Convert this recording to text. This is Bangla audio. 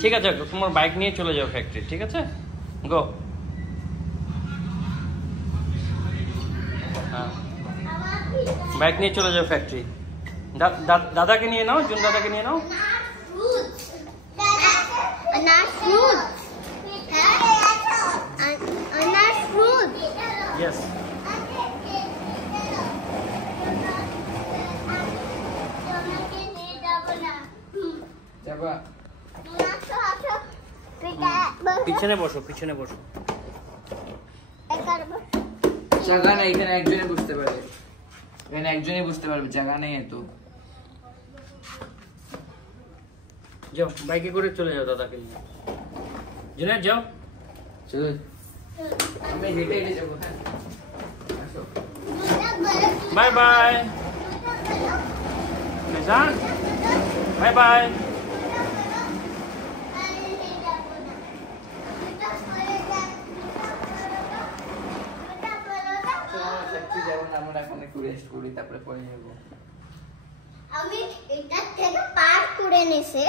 ঠিক আছে, তোমার বাইক নিয়ে চলে যাও ফ্যাক্টরি, ঠিক আছে? গো। হ্যাঁ, বাইক নিয়ে চলে যাও ফ্যাক্টরি। দাদাকে নিয়ে নাও, জুন দাদাকে নিয়ে নাও। Yes. পিছনে বসো, পিছনে বসো। জায়গা নেই এখানে, একজনে বুঝতে পারবে, এখানে একজনই বুঝতে পারবে, জায়গা নেই এত। যাও, বাইকে করে চলে যাও দাদাকে নিয়ে। জুনিয়র যাও, চলো আমি হেঁটে হেঁটে যাবো। হ্যাঁ, আসো। বাই বাই নিশান, বাই বাই। আমরা এখন একটু রেস্ট করি, তারপরে পরে যাবো। আমি এটা থেকে পার করে নিছে।